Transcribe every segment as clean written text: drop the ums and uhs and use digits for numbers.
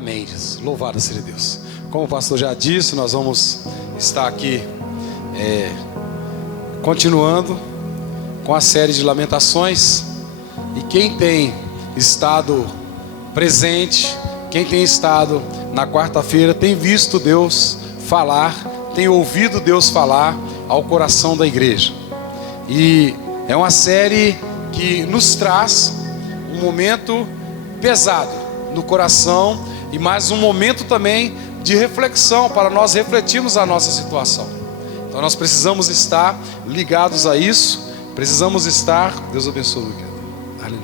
Amém. Louvado seja Deus. Como o pastor já disse, nós vamos estar aqui continuando com a série de lamentações. E quem tem estado presente, quem tem estado na quarta-feira, tem visto Deus falar, tem ouvido Deus falar ao coração da igreja. E é uma série que nos traz um momento pesado no coração e mais um momento também de reflexão para nós refletirmos a nossa situação. Então nós precisamos estar ligados a isso, precisamos estar, Deus abençoe, aleluia.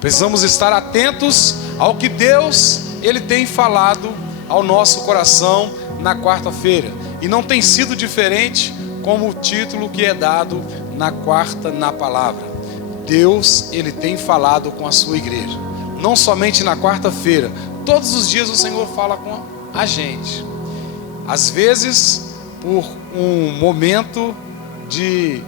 Precisamos estar atentos ao que Deus Ele tem falado ao nosso coração na quarta-feira. E não tem sido diferente como o título que é dado na quarta na palavra. Deus, Ele tem falado com a sua igreja. Não somente na quarta-feira, todos os dias o Senhor fala com a gente. Às vezes, por um momento de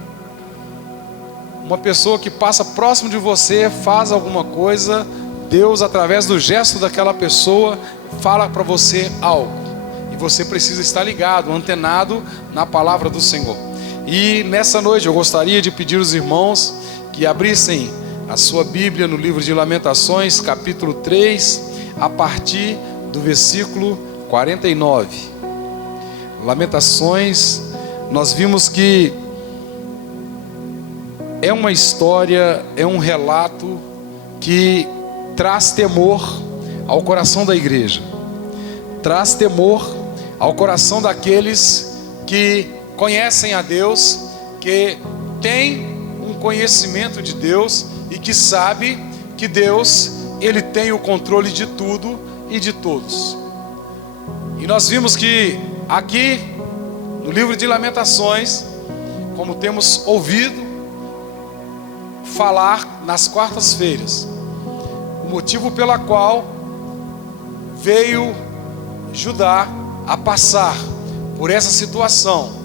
uma pessoa que passa próximo de você, faz alguma coisa, Deus, através do gesto daquela pessoa, fala para você algo. E você precisa estar ligado, antenado na palavra do Senhor. E nessa noite eu gostaria de pedir aos irmãos que abrissem a sua Bíblia no livro de Lamentações, capítulo 3, a partir do versículo 49. Lamentações, nós vimos que é uma história, é um relato que traz temor ao coração da igreja. Traz temor ao coração daqueles que conhecem a Deus, que têm um conhecimento de Deus e que sabe que Deus, Ele tem o controle de tudo e de todos. E nós vimos que aqui no livro de Lamentações, como temos ouvido falar nas quartas-feiras, o motivo pela qual veio Judá a passar por essa situação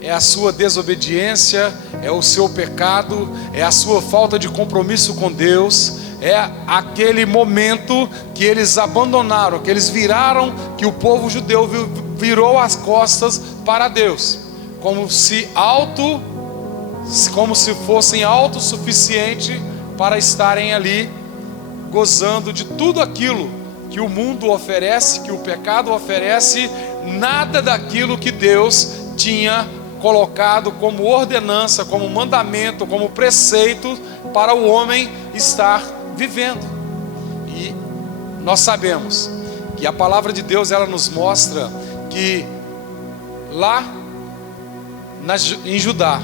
é a sua desobediência, é o seu pecado, é a sua falta de compromisso com Deus, é aquele momento que eles abandonaram, que eles viraram, que o povo judeu virou as costas para Deus, como se fossem autossuficientes para estarem ali gozando de tudo aquilo que o mundo oferece, que o pecado oferece, nada daquilo que Deus tinha colocado como ordenança, como mandamento, como preceito para o homem estar vivendo. E nós sabemos que a palavra de Deus, ela nos mostra que lá em Judá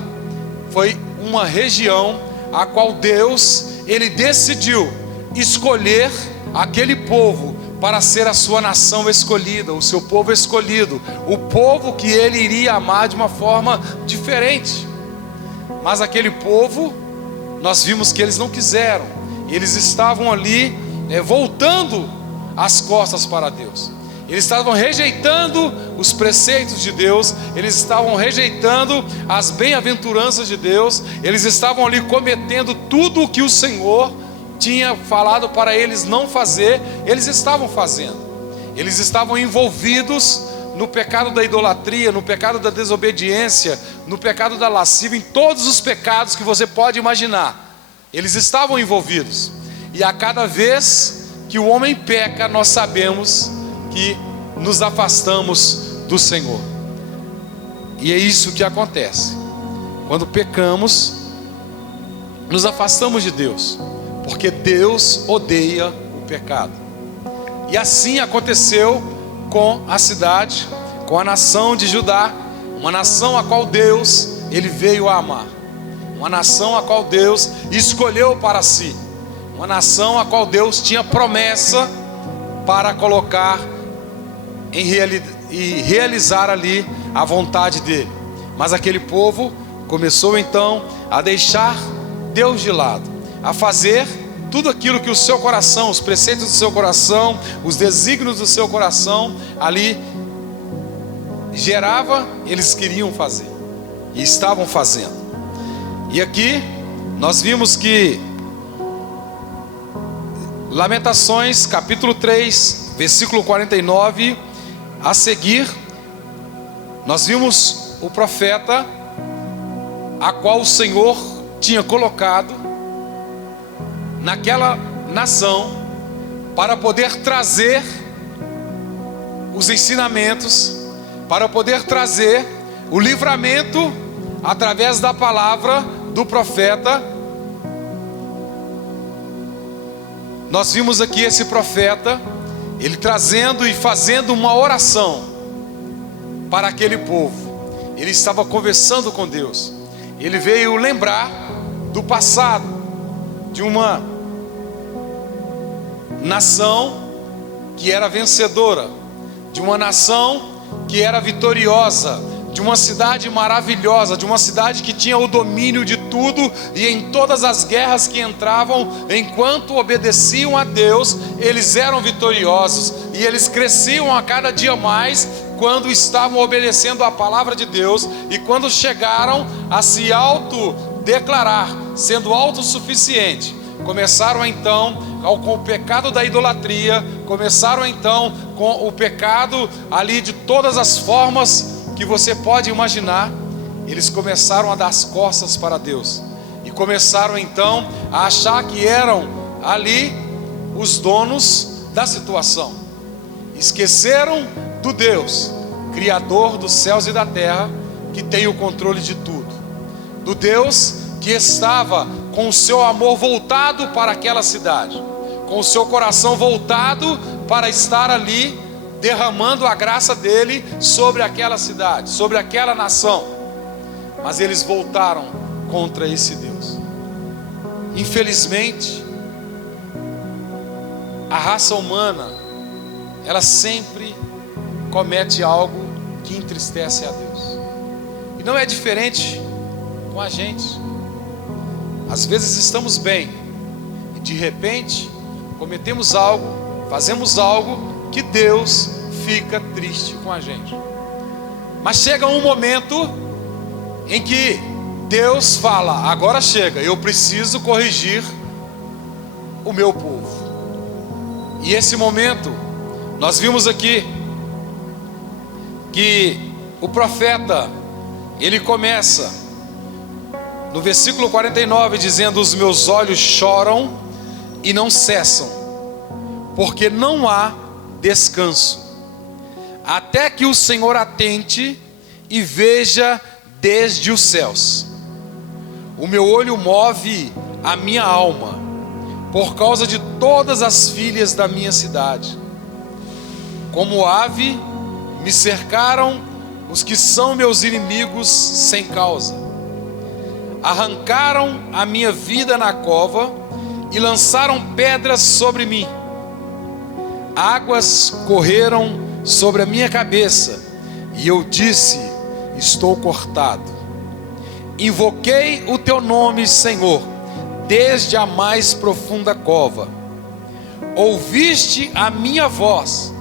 foi uma região a qual Deus, Ele decidiu escolher aquele povo para ser a sua nação escolhida, o seu povo escolhido, o povo que Ele iria amar de uma forma diferente. Mas aquele povo, nós vimos que eles não quiseram, eles estavam ali voltando as costas para Deus. Eles estavam rejeitando os preceitos de Deus, eles estavam rejeitando as bem-aventuranças de Deus, eles estavam ali cometendo tudo o que o Senhor tinha falado para eles não fazer, eles estavam fazendo. Eles estavam envolvidos no pecado da idolatria, no pecado da desobediência, no pecado da lascívia, em todos os pecados que você pode imaginar. Eles estavam envolvidos. E a cada vez que o homem peca, nós sabemos que nos afastamos do Senhor. E é isso que acontece. Quando pecamos, nos afastamos de Deus, porque Deus odeia o pecado. E assim aconteceu com a cidade, com a nação de Judá, uma nação a qual Deus, Ele veio a amar, uma nação a qual Deus escolheu para si, uma nação a qual Deus tinha promessa para colocar e realizar ali a vontade dele. Mas aquele povo começou então a deixar Deus de lado, a fazer tudo aquilo que o seu coração, os preceitos do seu coração, os desígnios do seu coração ali gerava, eles queriam fazer e estavam fazendo. E aqui nós vimos que Lamentações capítulo 3 versículo 49, a seguir, nós vimos o profeta, a qual o Senhor tinha colocado naquela nação, para poder trazer os ensinamentos, para poder trazer o livramento, através da palavra do profeta. Nós vimos aqui esse profeta, ele trazendo e fazendo uma oração para aquele povo. Ele estava conversando com Deus. Ele veio lembrar do passado, de uma nação que era vencedora, de uma nação que era vitoriosa, de uma cidade maravilhosa, de uma cidade que tinha o domínio de tudo, e em todas as guerras que entravam, enquanto obedeciam a Deus, eles eram vitoriosos, e eles cresciam a cada dia mais, quando estavam obedecendo a palavra de Deus, e quando chegaram a se autodeclarar, sendo autossuficiente, começaram então com o pecado da idolatria, começaram então com o pecado ali de todas as formas que você pode imaginar. Eles começaram a dar as costas para Deus, e começaram então a achar que eram ali os donos da situação. Esqueceram do Deus, Criador dos céus e da terra, que tem o controle de tudo, do Deus que estava com o seu amor voltado para aquela cidade, com o seu coração voltado para estar ali, derramando a graça dele sobre aquela cidade, sobre aquela nação. Mas eles voltaram contra esse Deus. Infelizmente, a raça humana, ela sempre comete algo que entristece a Deus. E não é diferente com a gente. Às vezes estamos bem, e de repente cometemos algo, fazemos algo que Deus fica triste com a gente. Mas chega um momento em que Deus fala: agora chega, eu preciso corrigir o meu povo. E esse momento, nós vimos aqui que o profeta, ele começa no versículo 49 dizendo: os meus olhos choram e não cessam, porque não há descanso, até que o Senhor atente e veja desde os céus. O meu olho move a minha alma, por causa de todas as filhas da minha cidade. Como ave, me cercaram os que são meus inimigos sem causa. Arrancaram a minha vida na cova e lançaram pedras sobre mim. Águas correram sobre a minha cabeça, e eu disse: estou cortado. Invoquei o teu nome, Senhor, desde a mais profunda cova. Ouviste a minha voz.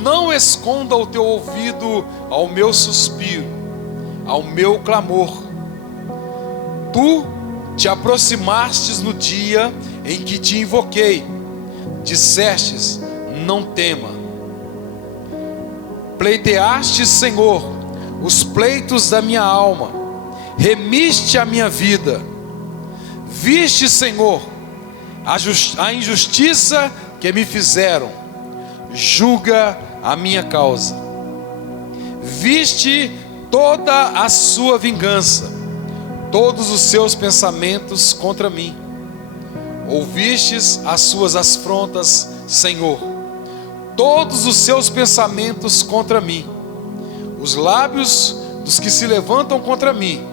Não esconda o teu ouvido ao meu suspiro, ao meu clamor. Tu te aproximastes no dia em que te invoquei. Dissestes: não tema. Pleiteaste, Senhor, os pleitos da minha alma. Remiste a minha vida. Viste, Senhor, a injustiça que me fizeram. Julga a minha causa. Viste toda a sua vingança, todos os seus pensamentos contra mim. Ouvistes as suas afrontas, Senhor, todos os seus pensamentos contra mim. Os lábios dos que se levantam contra mim,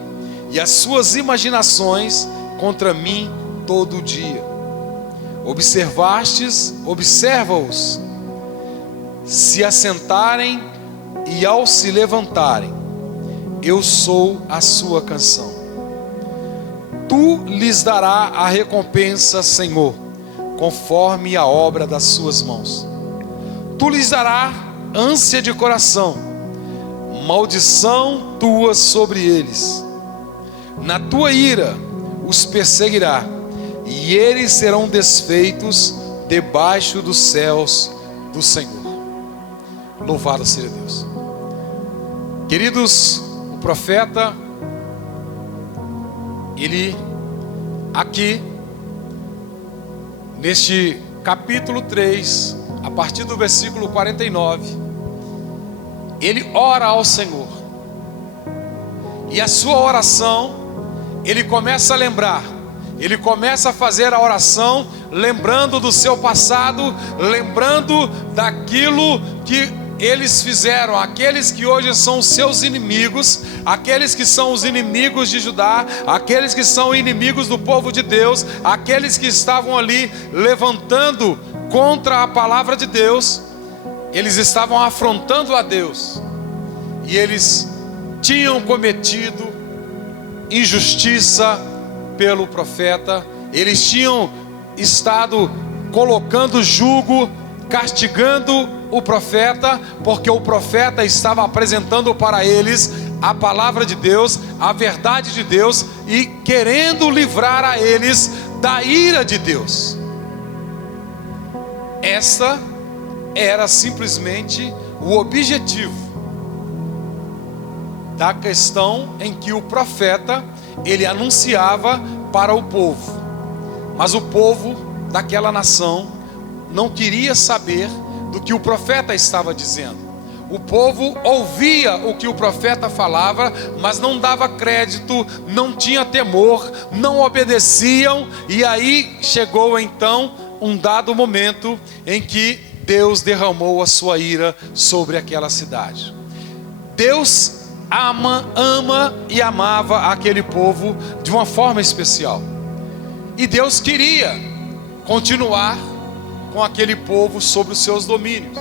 e as suas imaginações contra mim todo o dia. Observa-os, se assentarem e ao se levantarem, eu sou a sua canção. Tu lhes darás a recompensa, Senhor, conforme a obra das suas mãos. Tu lhes darás ânsia de coração, maldição tua sobre eles. Na tua ira os perseguirá, e eles serão desfeitos debaixo dos céus do Senhor. Louvado seja Deus. Queridos, o profeta, ele aqui, neste capítulo 3, a partir do versículo 49, ele ora ao Senhor. E a sua oração, ele começa a lembrar, ele começa a fazer a oração lembrando do seu passado, lembrando daquilo que eles fizeram, aqueles que hoje são os seus inimigos, aqueles que são os inimigos de Judá, aqueles que são inimigos do povo de Deus, aqueles que estavam ali levantando contra a palavra de Deus. Eles estavam afrontando a Deus, e eles tinham cometido injustiça pelo profeta, eles tinham estado colocando jugo, castigando o profeta, porque o profeta estava apresentando para eles a palavra de Deus, a verdade de Deus, e querendo livrar a eles da ira de Deus. Esta era simplesmente o objetivo da questão em que o profeta, ele anunciava para o povo. Mas o povo daquela nação não queria saber do que o profeta estava dizendo. O povo ouvia o que o profeta falava, mas não dava crédito, não tinha temor, não obedeciam. E aí chegou então um dado momento em que Deus derramou a sua ira sobre aquela cidade. Deus ama e amava aquele povo de uma forma especial. E Deus queria continuar com aquele povo sobre os seus domínios.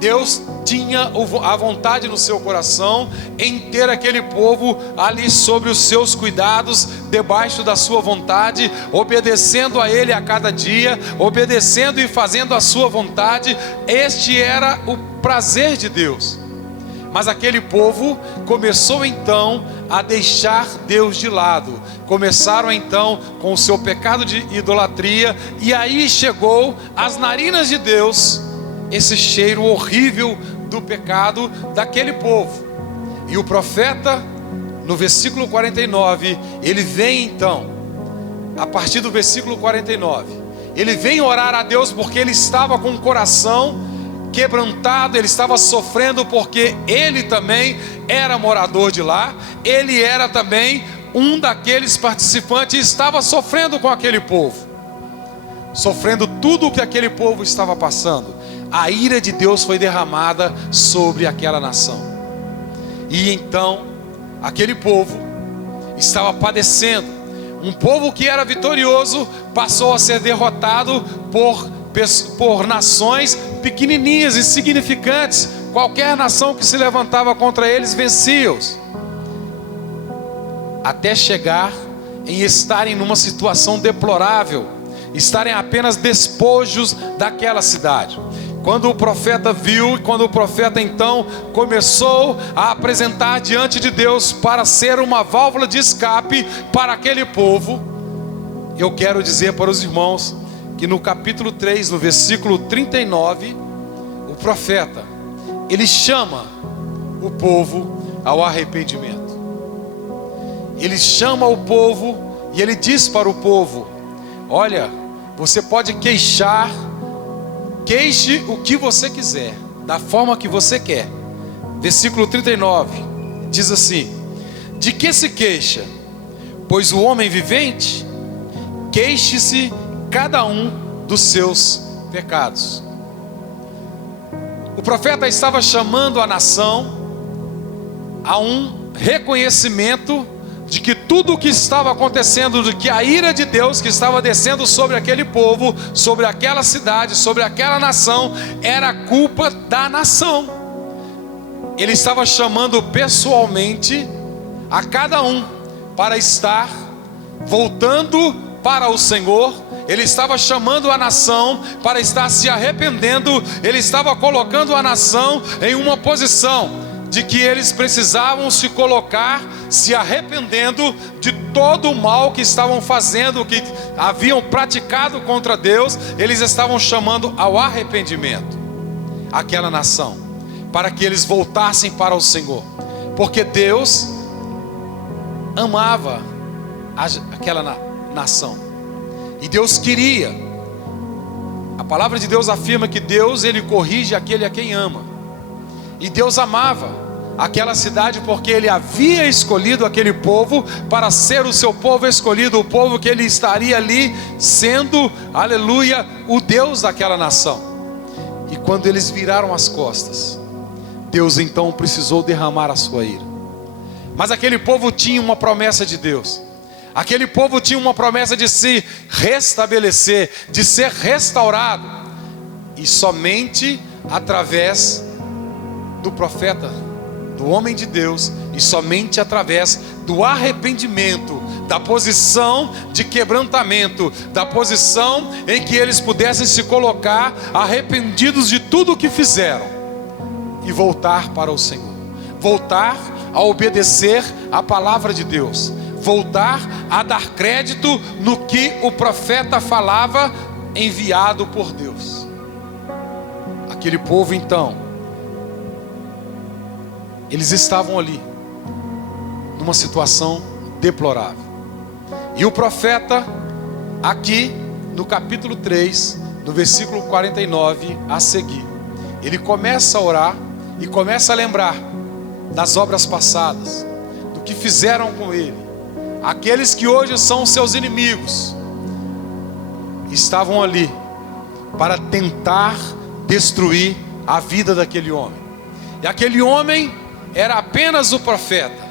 Deus tinha a vontade no seu coração em ter aquele povo ali sobre os seus cuidados, debaixo da sua vontade, obedecendo a Ele a cada dia, obedecendo e fazendo a sua vontade. Este era o prazer de Deus. Mas aquele povo começou então a deixar Deus de lado. Começaram então com o seu pecado de idolatria, e aí chegou às narinas de Deus esse cheiro horrível do pecado daquele povo. E o profeta, no versículo 49, ele vem então, a partir do versículo 49, ele vem orar a Deus porque ele estava com o coração quebrantado, ele estava sofrendo porque ele também era morador de lá, ele era também um daqueles participantes e estava sofrendo com aquele povo, sofrendo tudo o que aquele povo estava passando. A ira de Deus foi derramada sobre aquela nação, e então aquele povo estava padecendo. Um povo que era vitorioso passou a ser derrotado por nações pequenininhas, insignificantes. Qualquer nação que se levantava contra eles vencia-os, até chegar em estarem numa situação deplorável, estarem apenas despojos daquela cidade. Quando o profeta viu, quando o profeta então começou a apresentar diante de Deus para ser uma válvula de escape para aquele povo, eu quero dizer para os irmãos que no capítulo 3, no versículo 39, o profeta, ele chama o povo ao arrependimento. Ele chama o povo e ele diz para o povo: olha, você pode queixar, queixe o que você quiser, da forma que você quer. Versículo 39 diz assim: de que se queixa? Pois o homem vivente, queixe-se cada um dos seus pecados. O profeta estava chamando a nação a um reconhecimento de que tudo o que estava acontecendo, de que a ira de Deus que estava descendo sobre aquele povo, sobre aquela cidade, sobre aquela nação, era culpa da nação. Ele estava chamando pessoalmente a cada um para estar voltando para o Senhor. Ele estava chamando a nação para estar se arrependendo. Ele estava colocando a nação em uma posição de que eles precisavam se colocar, se arrependendo de todo o mal que estavam fazendo, que haviam praticado contra Deus. Eles estavam chamando ao arrependimento. aquela nação, para que eles voltassem para o Senhor, porque Deus amava aquela nação, e Deus queria. A palavra de Deus afirma que Deus, Ele corrige aquele a quem ama, e Deus amava aquela cidade porque Ele havia escolhido aquele povo para ser o seu povo escolhido, o povo que Ele estaria ali sendo, aleluia, o Deus daquela nação. E quando eles viraram as costas, Deus então precisou derramar a sua ira. Mas aquele povo tinha uma promessa de Deus. Aquele povo tinha uma promessa de se restabelecer, de ser restaurado. E somente através do profeta, do homem de Deus, e somente através do arrependimento, da posição de quebrantamento, da posição em que eles pudessem se colocar arrependidos de tudo o que fizeram e voltar para o Senhor, voltar a obedecer a palavra de Deus, voltar a dar crédito no que o profeta falava, enviado por Deus. Aquele povo então, eles estavam ali numa situação deplorável. E o profeta, aqui no capítulo 3, no versículo 49 a seguir, ele começa a orar e começa a lembrar das obras passadas, do que fizeram com ele. Aqueles que hoje são seus inimigos estavam ali para tentar destruir a vida daquele homem. E aquele homem era apenas o profeta.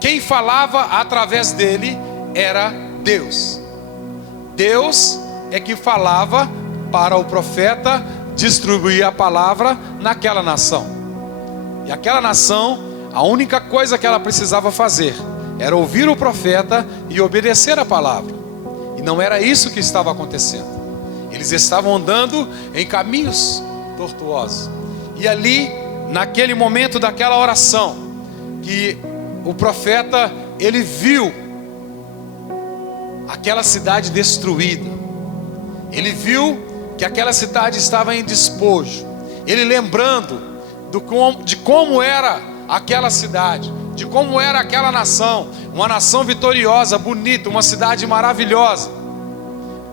Quem falava através dele era Deus. Deus é que falava para o profeta distribuir a palavra naquela nação. E aquela nação, a única coisa que ela precisava fazer era ouvir o profeta e obedecer a palavra. E não era isso que estava acontecendo. Eles estavam andando em caminhos tortuosos. E ali, naquele momento daquela oração, que o profeta, ele viu aquela cidade destruída. Ele viu que aquela cidade estava em despojo. Ele lembrando de como era aquela cidade, de como era aquela nação, uma nação vitoriosa, bonita, uma cidade maravilhosa.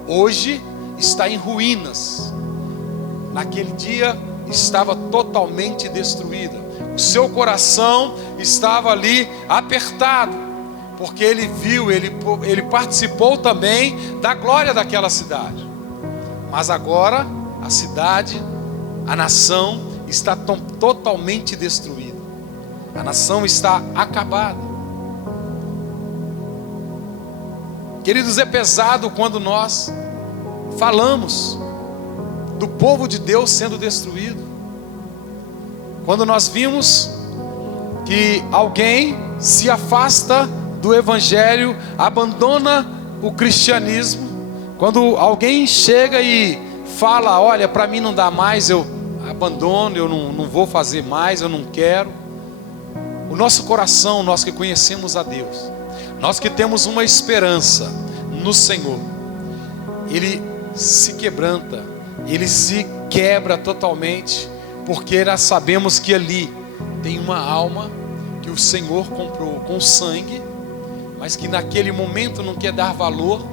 Hoje está em ruínas. Naquele dia estava totalmente destruída. O seu coração estava ali apertado, porque ele viu, ele participou também da glória daquela cidade. Mas agora a cidade, a nação está totalmente destruída. A nação está acabada. Queridos, é pesado quando nós falamos do povo de Deus sendo destruído. Quando nós vimos que alguém se afasta do evangelho, abandona o cristianismo, quando alguém chega e fala, olha, para mim não dá mais, eu abandono, eu não vou fazer mais, eu não quero. O nosso coração, nós que conhecemos a Deus, nós que temos uma esperança no Senhor, ele se quebranta, ele se quebra totalmente, porque nós sabemos que ali tem uma alma que o Senhor comprou com sangue, mas que naquele momento não quer dar valor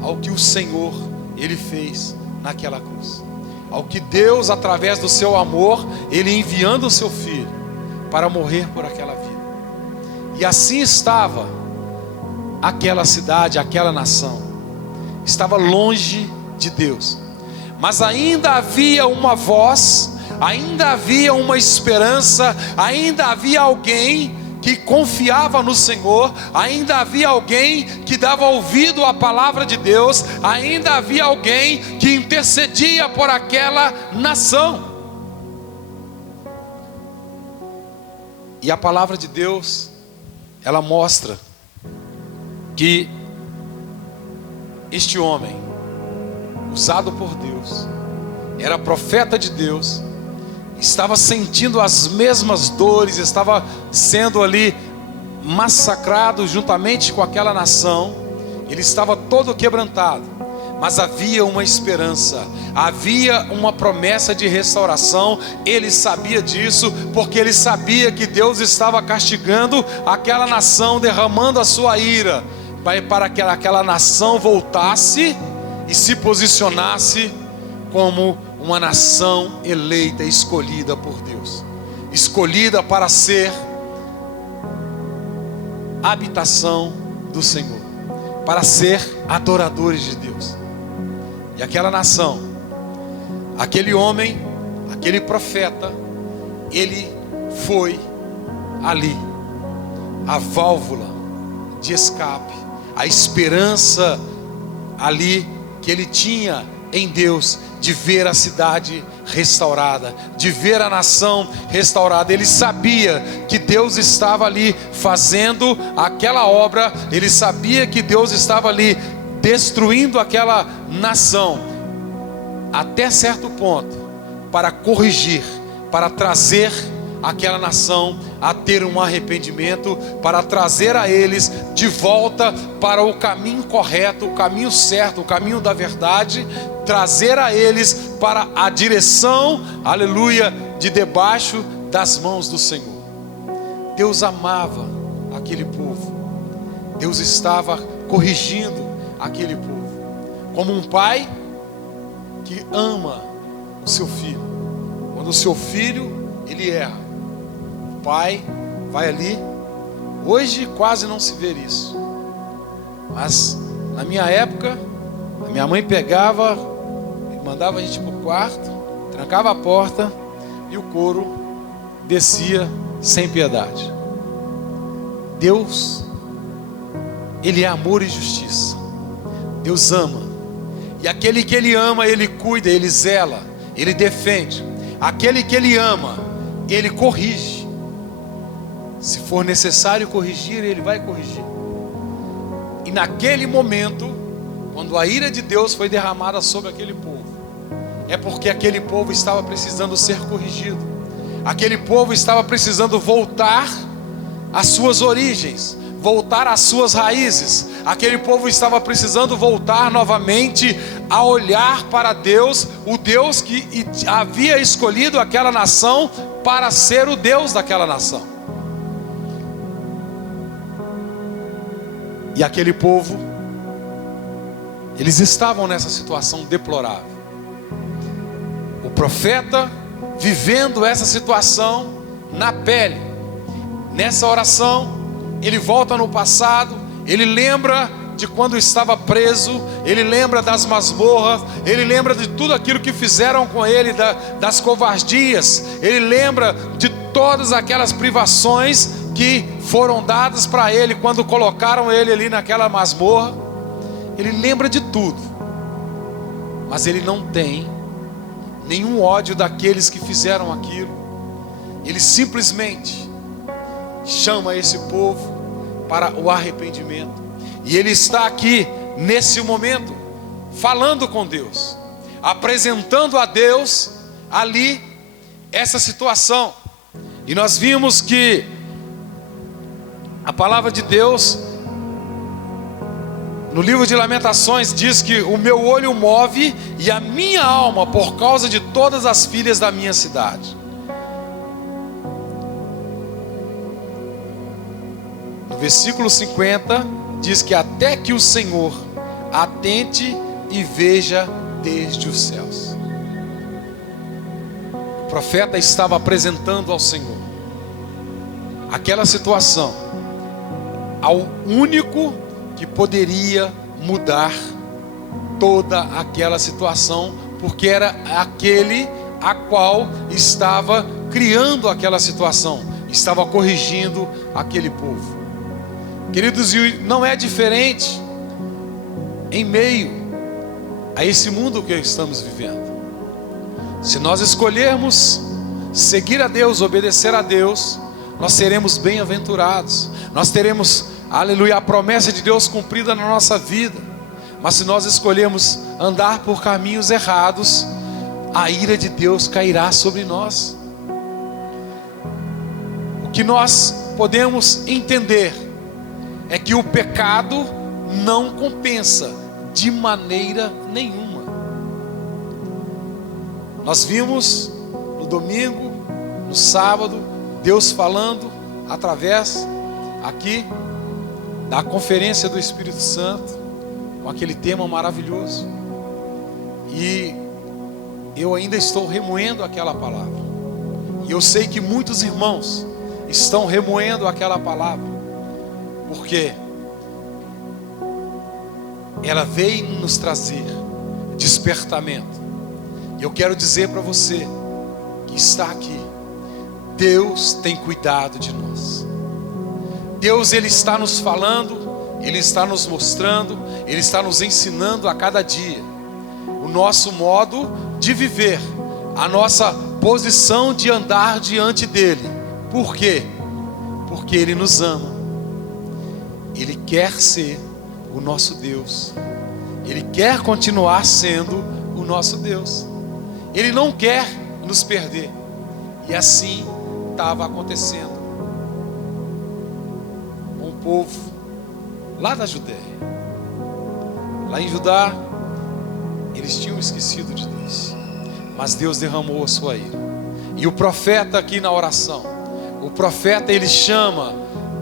ao que o Senhor, Ele fez naquela cruz, ao que Deus, através do seu amor, Ele enviando o seu Filho para morrer por aquela vida. E assim estava aquela cidade, aquela nação, estava longe de Deus, mas ainda havia uma voz, ainda havia uma esperança, ainda havia alguém que confiava no Senhor, ainda havia alguém que dava ouvido à palavra de Deus, ainda havia alguém que intercedia por aquela nação. E a palavra de Deus, ela mostra que este homem, usado por Deus, era profeta de Deus, estava sentindo as mesmas dores, estava sendo ali massacrado juntamente com aquela nação. Ele estava todo quebrantado, mas havia uma esperança, havia uma promessa de restauração. Ele sabia disso, porque ele sabia que Deus estava castigando aquela nação, derramando a sua ira, para que aquela nação voltasse e se posicionasse como uma nação eleita, escolhida por Deus, escolhida para ser habitação do Senhor, para ser adoradores de Deus. E aquela nação, aquele homem, aquele profeta, ele foi ali a válvula de escape, a esperança ali que ele tinha em Deus, de ver a cidade restaurada, de ver a nação restaurada. Ele sabia que Deus estava ali fazendo aquela obra, ele sabia que Deus estava ali destruindo aquela nação, até certo ponto, para corrigir, para trazer aquela nação a ter um arrependimento, para trazer a eles de volta para o caminho correto, o caminho certo, o caminho da verdade, trazer a eles para a direção, aleluia, de debaixo das mãos do Senhor. Deus amava aquele povo, Deus estava corrigindo aquele povo, como um pai que ama o seu filho. Quando o seu filho ele erra, o pai vai ali. Hoje quase não se vê isso, mas na minha época, a minha mãe pegava e mandava a gente para o quarto, trancava a porta e o couro descia sem piedade. Deus, ele é amor e justiça. Deus ama, e aquele que ele ama, ele cuida, ele zela, ele defende. Aquele que ele ama, ele corrige. Se for necessário corrigir, ele vai corrigir. E naquele momento, quando a ira de Deus foi derramada sobre aquele povo, é porque aquele povo estava precisando ser corrigido. Aquele povo estava precisando voltar às suas origens, voltar às suas raízes. Aquele povo estava precisando voltar novamente a olhar para Deus, o Deus que havia escolhido aquela nação para ser o Deus daquela nação. E aquele povo, eles estavam nessa situação deplorável. O profeta vivendo essa situação na pele. Nessa oração, ele volta no passado, ele lembra de quando estava preso, ele lembra das masmorras, ele lembra de tudo aquilo que fizeram com ele, das covardias, ele lembra de todas aquelas privações que foram dadas para ele quando colocaram ele ali naquela masmorra. Ele lembra de tudo, mas ele não tem nenhum ódio daqueles que fizeram aquilo. Ele simplesmente chama esse povo para o arrependimento. E ele está aqui nesse momento falando com Deus, apresentando a Deus ali essa situação. E nós vimos que a palavra de Deus no livro de Lamentações diz que o meu olho move e a minha alma por causa de todas as filhas da minha cidade. No versículo 50 diz que até que o Senhor atente e veja desde os céus. O profeta estava apresentando ao Senhor aquela situação, ao único que poderia mudar toda aquela situação, porque era aquele a qual estava criando aquela situação, estava corrigindo aquele povo. Queridos, e não é diferente em meio a esse mundo que estamos vivendo. Se nós escolhermos seguir a Deus, obedecer a Deus, nós seremos bem-aventurados, nós teremos, aleluia, a promessa de Deus cumprida na nossa vida. Mas se nós escolhermos andar por caminhos errados, a ira de Deus cairá sobre nós. O que nós podemos entender é que o pecado não compensa De maneira nenhuma. Nós vimos no domingo, no sábado, Deus falando através aqui da conferência do Espírito Santo, com aquele tema maravilhoso. E eu ainda estou remoendo aquela palavra. E eu sei que muitos irmãos estão remoendo aquela palavra, porque ela veio nos trazer despertamento. E eu quero dizer para você que está aqui, Deus tem cuidado de nós. Deus, Ele está nos falando, Ele está nos mostrando, Ele está nos ensinando a cada dia o nosso modo de viver, a nossa posição de andar diante dEle. Por quê? Porque Ele nos ama. Ele quer ser o nosso Deus. Ele quer continuar sendo o nosso Deus. Ele não quer nos perder. E assim estava acontecendo com o povo lá da Judéia. Lá em Judá, eles tinham esquecido de Deus, mas Deus derramou a sua ira. E o profeta aqui na oração, o profeta, ele chama,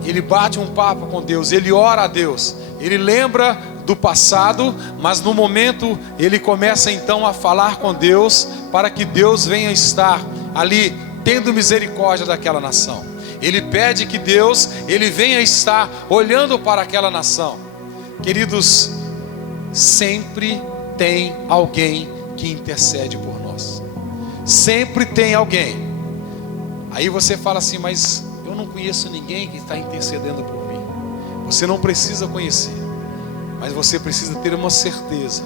ele bate um papo com Deus, ele ora a Deus, ele lembra do passado, mas no momento ele começa então a falar com Deus, para que Deus venha estar ali tendo misericórdia daquela nação. Ele pede que Deus, ele venha estar olhando para aquela nação. Queridos, sempre tem alguém que intercede por nós. Sempre tem alguém. Aí você fala assim, mas eu não conheço ninguém que está intercedendo por mim. Você não precisa conhecer, mas você precisa ter uma certeza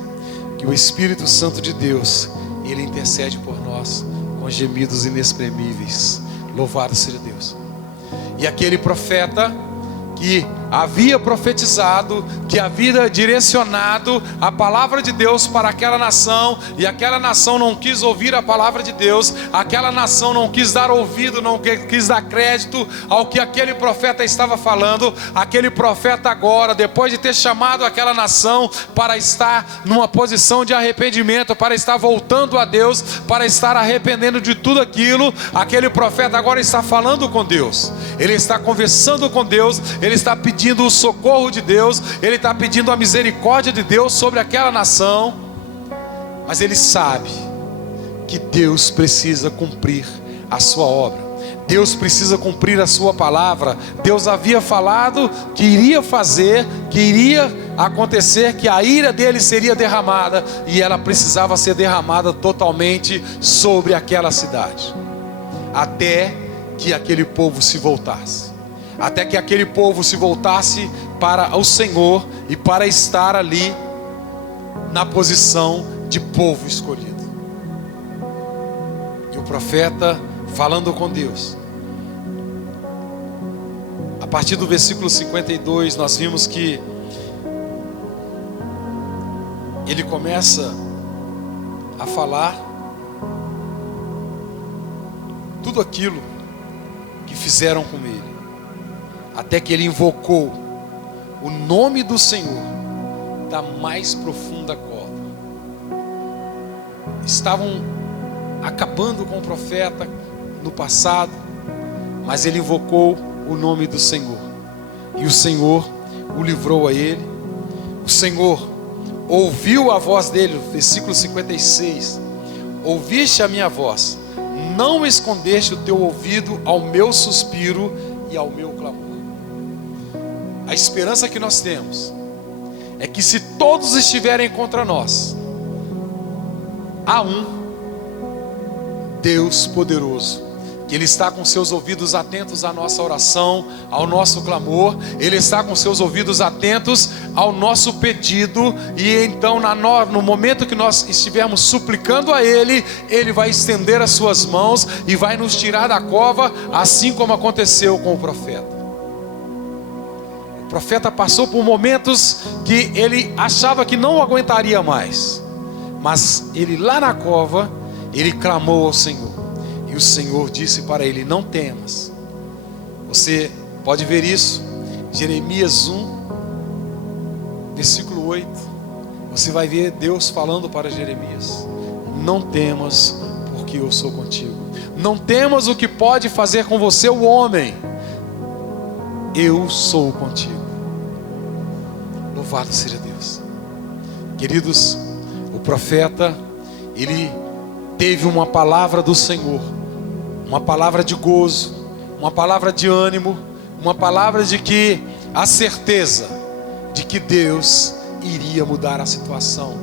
que o Espírito Santo de Deus, Ele intercede por nós com gemidos inexprimíveis. Louvado seja Deus. E aquele profeta que havia profetizado, que havia direcionado a palavra de Deus para aquela nação, e aquela nação não quis ouvir a palavra de Deus, aquela nação não quis dar ouvido, não quis dar crédito ao que aquele profeta estava falando. Aquele profeta agora, depois de ter chamado aquela nação para estar numa posição de arrependimento, para estar voltando a Deus, para estar arrependendo de tudo aquilo, aquele profeta agora está falando com Deus, ele está conversando com Deus, ele está pedindo o socorro de Deus, ele está pedindo a misericórdia de Deus sobre aquela nação. Mas ele sabe que Deus precisa cumprir a sua obra, Deus precisa cumprir a sua palavra. Deus havia falado que iria fazer, que iria acontecer, que a ira dele seria derramada, e ela precisava ser derramada totalmente sobre aquela cidade, até que aquele povo se voltasse, até que aquele povo se voltasse para o Senhor e para estar ali na posição de povo escolhido. E o profeta falando com Deus, a partir do versículo 52, nós vimos que ele começa a falar tudo aquilo que fizeram com ele, até que ele invocou o nome do Senhor da mais profunda cova. Estavam acabando com o profeta no passado, mas ele invocou o nome do Senhor, e o Senhor o livrou a ele. O Senhor ouviu a voz dele, versículo 56, ouviste a minha voz, não escondeste o teu ouvido ao meu suspiro e ao meu clamor. A esperança que nós temos é que, se todos estiverem contra nós, há um Deus poderoso, que Ele está com seus ouvidos atentos à nossa oração, ao nosso clamor. Ele está com seus ouvidos atentos ao nosso pedido, e então no momento que nós estivermos suplicando a Ele, Ele vai estender as suas mãos e vai nos tirar da cova, assim como aconteceu com o profeta. O profeta passou por momentos que ele achava que não aguentaria mais, mas ele lá na cova, ele clamou ao Senhor, e o Senhor disse para ele: não temas. Você pode ver isso, Jeremias 1, versículo 8. você vai ver Deus falando para Jeremias: não temas, porque eu sou contigo. Não temas o que pode fazer com você o homem, eu sou contigo. Louvado seja Deus. Queridos, o profeta, ele teve uma palavra do Senhor, uma palavra de gozo, uma palavra de ânimo, uma palavra de que a certeza de que Deus iria mudar a situação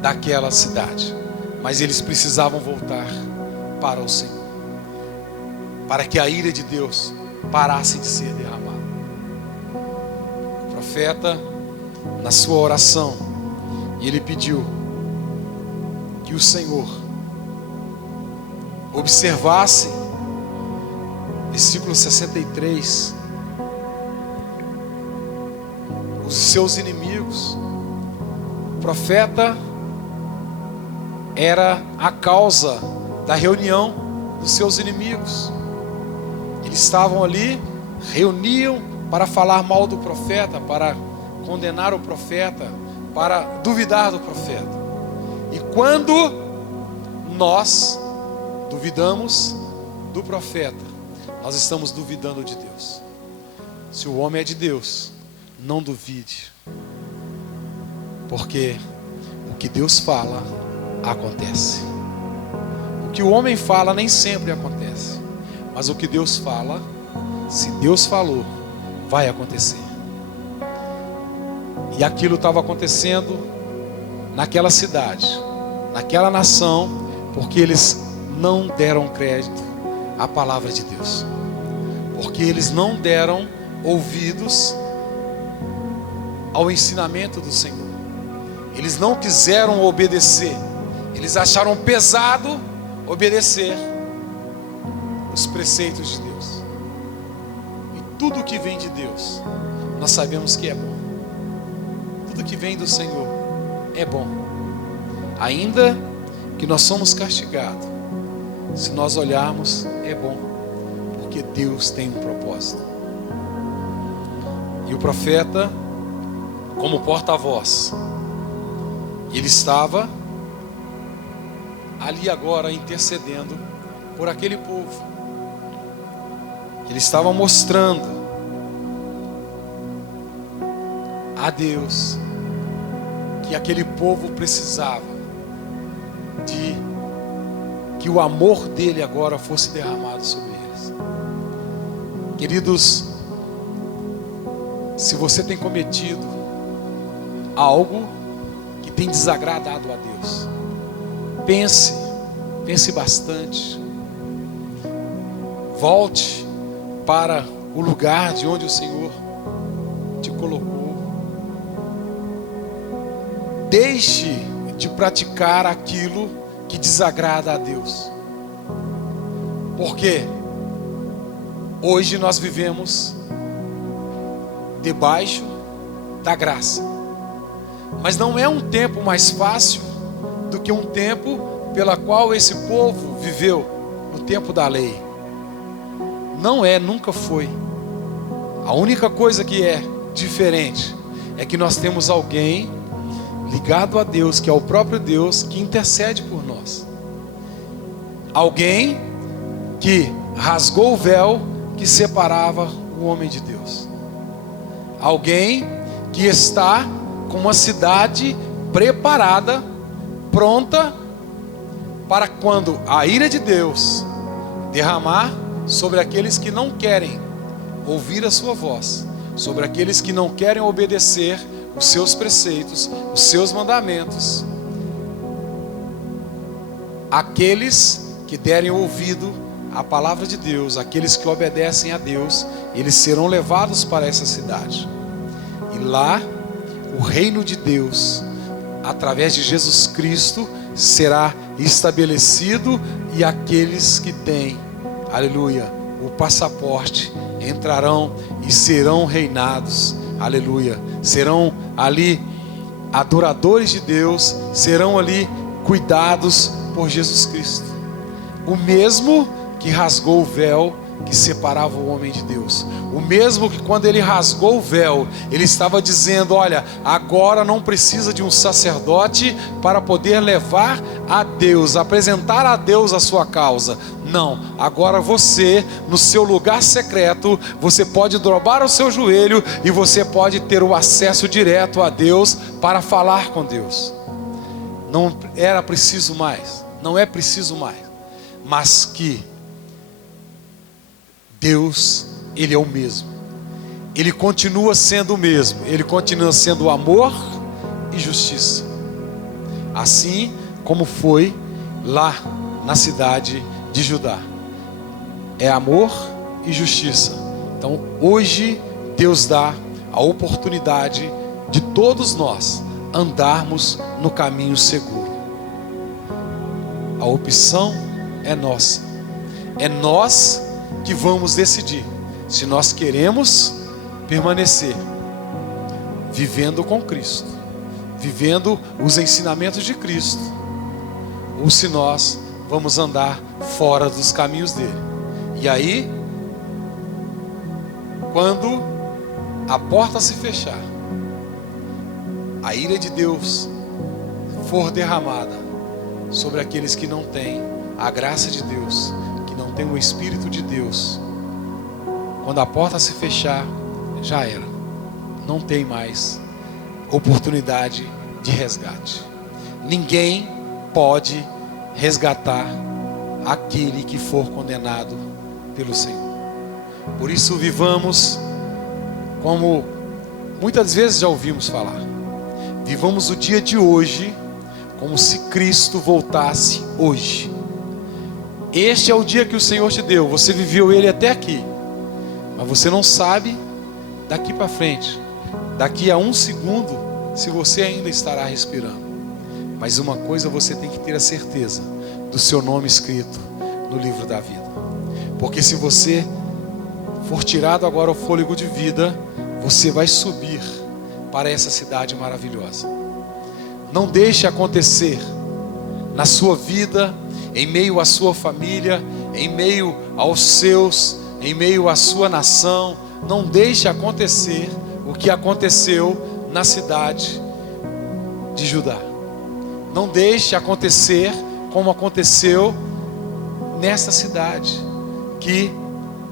daquela cidade. Mas eles precisavam voltar para o Senhor, para que a ira de Deus parasse de ser derramada. O profeta, na sua oração, ele pediu que o Senhor observasse, versículo 63, os seus inimigos. O profeta era a causa da reunião dos seus inimigos. Eles estavam ali, reuniam para falar mal do profeta, para condenar o profeta, para duvidar do profeta. E quando nós duvidamos do profeta, nós estamos duvidando de Deus. Se o homem é de Deus, não duvide, porque o que Deus fala acontece. O que o homem fala nem sempre acontece, mas o que Deus fala, se Deus falou, vai acontecer. E aquilo estava acontecendo naquela cidade, naquela nação, porque eles não deram crédito à palavra de Deus, porque eles não deram ouvidos ao ensinamento do Senhor. Eles não quiseram obedecer. Eles acharam pesado obedecer os preceitos de Deus. E tudo que vem de Deus, nós sabemos que é bom. Tudo que vem do Senhor é bom. Ainda que nós somos castigados, se nós olharmos, é bom, porque Deus tem um propósito. E o profeta, como porta-voz, ele estava ali agora intercedendo por aquele povo. Ele estava mostrando a Deus que aquele povo precisava de que o amor dele agora fosse derramado sobre eles. Queridos, se você tem cometido algo que tem desagradado a Deus, pense bastante. Volte para o lugar de onde o Senhor te colocou. Deixe de praticar aquilo que desagrada a Deus, porque hoje nós vivemos debaixo da graça, mas não é um tempo mais fácil do que um tempo pela qual esse povo viveu, no tempo da lei. Não é, nunca foi. A única coisa que é diferente é que nós temos alguém ligado a Deus, que é o próprio Deus, que intercede por nós. Alguém que rasgou o véu que separava o homem de Deus. Alguém que está com uma cidade preparada, pronta, para quando a ira de Deus derramar sobre aqueles que não querem ouvir a sua voz, sobre aqueles que não querem obedecer os seus preceitos, os seus mandamentos. Aqueles que derem ouvido à palavra de Deus, aqueles que obedecem a Deus, eles serão levados para essa cidade. E lá, o reino de Deus, através de Jesus Cristo, será estabelecido, e aqueles que têm, aleluia, o passaporte, entrarão e serão reinados, aleluia, serão ali adoradores de Deus, serão ali cuidados por Jesus Cristo. O mesmo que rasgou o véu que separava o homem de Deus. O mesmo que quando ele rasgou o véu, ele estava dizendo: olha, agora não precisa de um sacerdote para poder levar a Deus, apresentar a Deus a sua causa. Não, agora você, no seu lugar secreto, você pode dobrar o seu joelho e você pode ter o acesso direto a Deus para falar com Deus. Não era preciso mais, não é preciso mais, mas que Deus, Ele é o mesmo, Ele continua sendo o mesmo, Ele continua sendo amor e justiça, assim como foi lá na cidade de Judá. É amor e justiça. Então hoje Deus dá a oportunidade de todos nós andarmos no caminho seguro. A opção é nossa. É nós que vamos decidir se nós queremos permanecer vivendo com Cristo, vivendo os ensinamentos de Cristo, ou se nós vamos andar fora dos caminhos dele. E aí, quando a porta se fechar, a ira de Deus for derramada sobre aqueles que não têm a graça de Deus, que não têm o Espírito de Deus, quando a porta se fechar, já era. Não tem mais oportunidade de resgate. Ninguém pode resgatar aquele que for condenado pelo Senhor. Por isso vivamos como muitas vezes já ouvimos falar. Vivamos o dia de hoje como se Cristo voltasse hoje. Este é o dia que o Senhor te deu. Você viveu ele até aqui, mas você não sabe daqui para frente, daqui a um segundo, se você ainda estará respirando. Mas uma coisa você tem que ter a certeza: do seu nome escrito no livro da vida. Porque se você for tirado agora o fôlego de vida, você vai subir para essa cidade maravilhosa. Não deixe acontecer na sua vida, em meio à sua família, em meio aos seus, em meio à sua nação. Não deixe acontecer o que aconteceu na cidade de Judá. Não deixe acontecer como aconteceu nessa cidade, que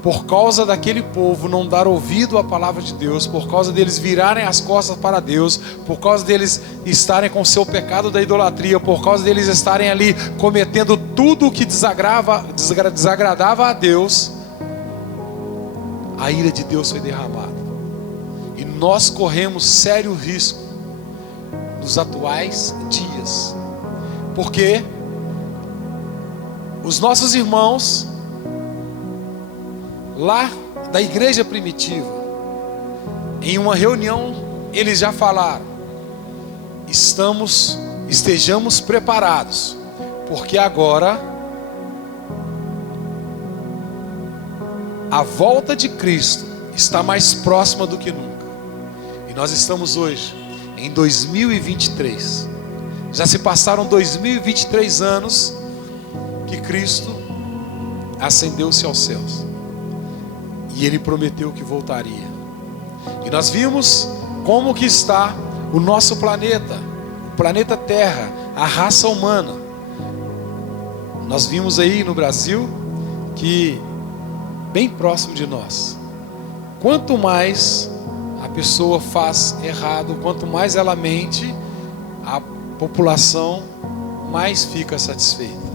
por causa daquele povo não dar ouvido à palavra de Deus, por causa deles virarem as costas para Deus, por causa deles estarem com o seu pecado da idolatria, por causa deles estarem ali cometendo tudo o que desagradava a Deus, a ira de Deus foi derramada. E nós corremos sério risco nos atuais dias, porque os nossos irmãos lá da igreja primitiva, em uma reunião, eles já falaram: estejamos preparados, porque agora a volta de Cristo está mais próxima do que nunca. E nós estamos hoje em 2023. Já se passaram 2023 anos que Cristo ascendeu-se aos céus. E Ele prometeu que voltaria. E nós vimos como que está o nosso planeta, o planeta Terra, a raça humana. Nós vimos aí no Brasil que, bem próximo de nós, quanto mais a pessoa faz errado, quanto mais ela mente, a população mais fica satisfeita.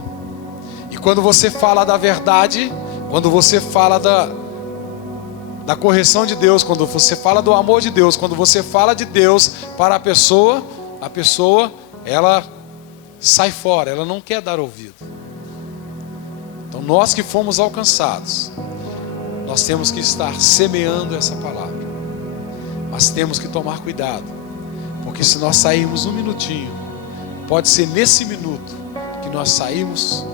E quando você fala da verdade, quando você fala da correção de Deus, quando você fala do amor de Deus, quando você fala de Deus para a pessoa ela sai fora, ela não quer dar ouvido. Então nós que fomos alcançados, nós temos que estar semeando essa palavra, mas temos que tomar cuidado, porque se nós sairmos um minutinho, pode ser nesse minuto que nós saímos,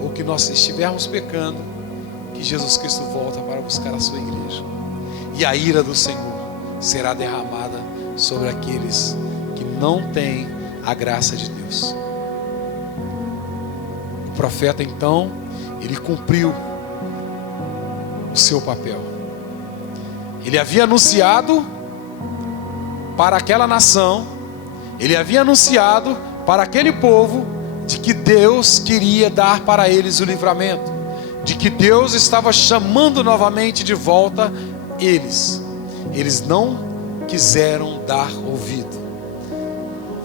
ou que nós estivermos pecando, que Jesus Cristo volta para buscar a sua igreja, e a ira do Senhor será derramada sobre aqueles que não têm a graça de Deus. O profeta então, ele cumpriu o seu papel. Ele havia anunciado para aquela nação, ele havia anunciado para aquele povo de que Deus queria dar para eles o livramento, de que Deus estava chamando novamente de volta eles. Eles não quiseram dar ouvido.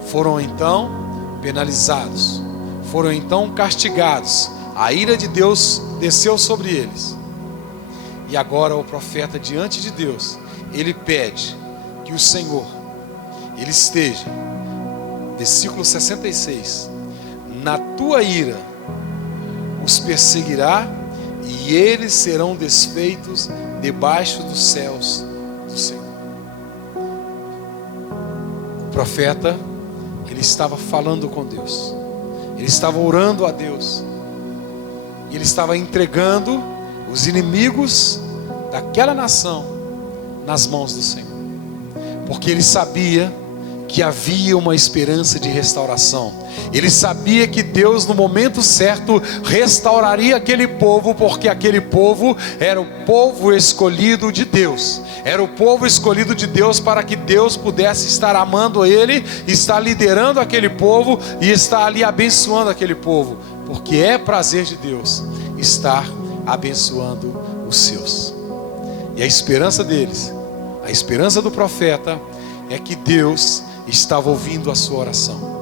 Foram então penalizados, foram então castigados. A ira de Deus desceu sobre eles. E agora o profeta diante de Deus, ele pede que o Senhor, ele esteja, versículo 66, na tua ira os perseguirá e eles serão desfeitos debaixo dos céus do Senhor. O profeta, ele estava falando com Deus, ele estava orando a Deus, ele estava entregando os inimigos daquela nação nas mãos do Senhor, porque ele sabia que havia uma esperança de restauração. Ele sabia que Deus no momento certo restauraria aquele povo, porque aquele povo era o povo escolhido de Deus. Era o povo escolhido de Deus para que Deus pudesse estar amando ele, estar liderando aquele povo e estar ali abençoando aquele povo, porque é prazer de Deus estar abençoando os seus. E a esperança deles, a esperança do profeta, é que Deus estava ouvindo a sua oração.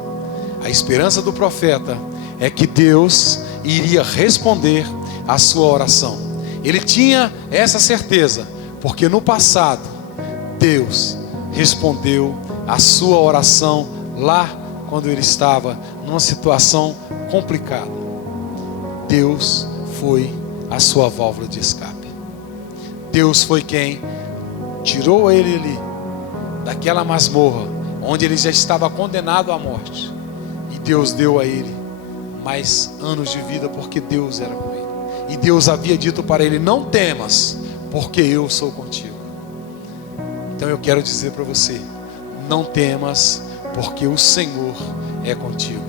A esperança do profeta é que Deus iria responder a sua oração. Ele tinha essa certeza, porque no passado Deus respondeu a sua oração lá quando ele estava numa situação complicada. Deus foi a sua válvula de escape. Deus foi quem tirou ele ali daquela masmorra onde ele já estava condenado à morte, e Deus deu a ele mais anos de vida, porque Deus era com ele, e Deus havia dito para ele: não temas, porque eu sou contigo. Então eu quero dizer para você: não temas, porque o Senhor é contigo.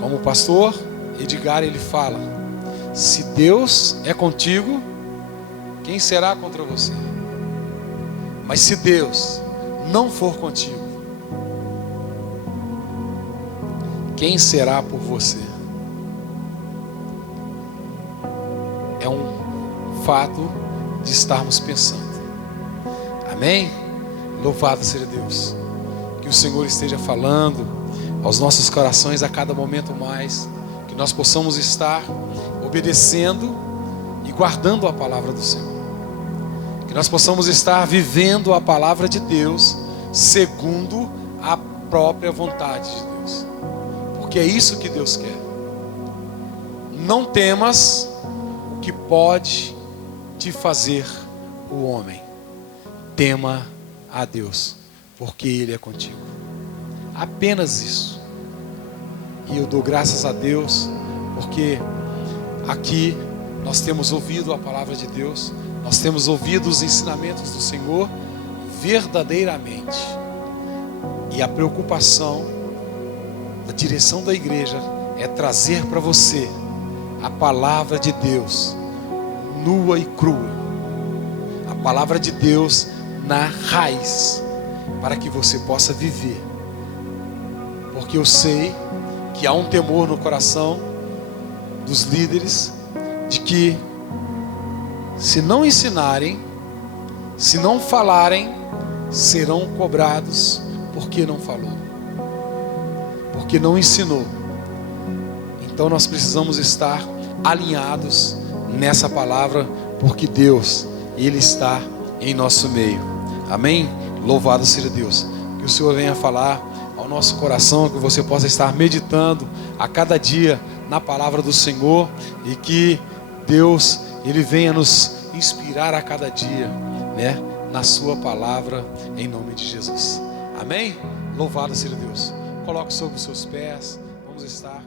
Como o pastor Edgar, ele fala: se Deus é contigo, quem será contra você? Mas se Deus não for contigo, quem será por você? É um fato de estarmos pensando. Amém? Louvado seja Deus. Que o Senhor esteja falando aos nossos corações a cada momento mais, que nós possamos estar obedecendo e guardando a palavra do Senhor, que nós possamos estar vivendo a palavra de Deus segundo a própria vontade de Deus, porque é isso que Deus quer. Não temas o que pode te fazer o homem, tema a Deus, porque Ele é contigo. Apenas isso. E eu dou graças a Deus, porque aqui nós temos ouvido a palavra de Deus, nós temos ouvido os ensinamentos do Senhor verdadeiramente. E a preocupação da direção da igreja é trazer para você a palavra de Deus nua e crua, a palavra de Deus na raiz, para que você possa viver. Porque eu sei que há um temor no coração dos líderes de que, se não ensinarem, se não falarem, serão cobrados porque não falou, porque não ensinou. Então nós precisamos estar alinhados nessa palavra, porque Deus, Ele está em nosso meio. Amém? Louvado seja Deus. Que o Senhor venha falar ao nosso coração, que você possa estar meditando a cada dia na palavra do Senhor, e que Deus, Ele venha nos inspirar a cada dia, né, na sua palavra, em nome de Jesus. Amém? Louvado seja Deus. Coloque sobre os seus pés. Vamos estar